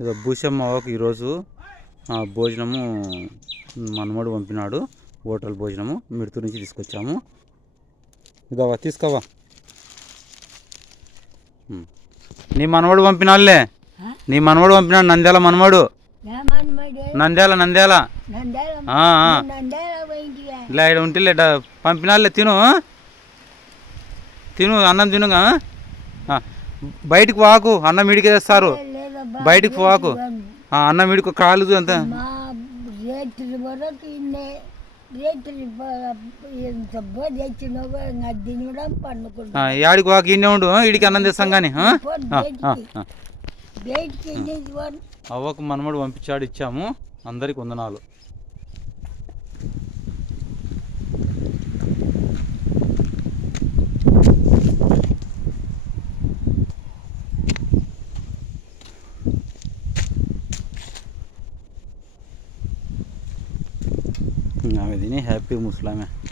ఇదో భూషమ్మ అవ్వకు ఈరోజు ఆ, భోజనము మనమడు పంపినాడు. హోటల్ భోజనము మిడుతు నుంచి తీసుకొచ్చాము. ఇదవా తీసుకోవా. నీ మనవడు పంపినాడులే. నీ మనవడు పంపినాడు నంద్యాల మనవడు. నంద్యాల నంద్యాల. ఇలా ఇక్కడ ఉంటే పంపినాళ్ళే తిను తిను అన్నం తినుగా బయటికి వాకు అన్నం ఇడికి తెస్తారు. బయటికి పోవాకు. ఆ, అన్నం ఇడికి కాలు అంత. రేత్రి వరకు ఇన్నే. రేత్రి ఎంత తెచ్చినావు ఇంకా తినడం పండుకుంటాం. ఆ, యాడికి వాకు ఇన్నే ఉండు ఇడికి అన్నం తెస్తాం కానీ అవ్వకు మనమడు పంపించాడు ఇచ్చాము. అందరికి వందనాలు. आवेदी हैप्पी मुस्लिम है।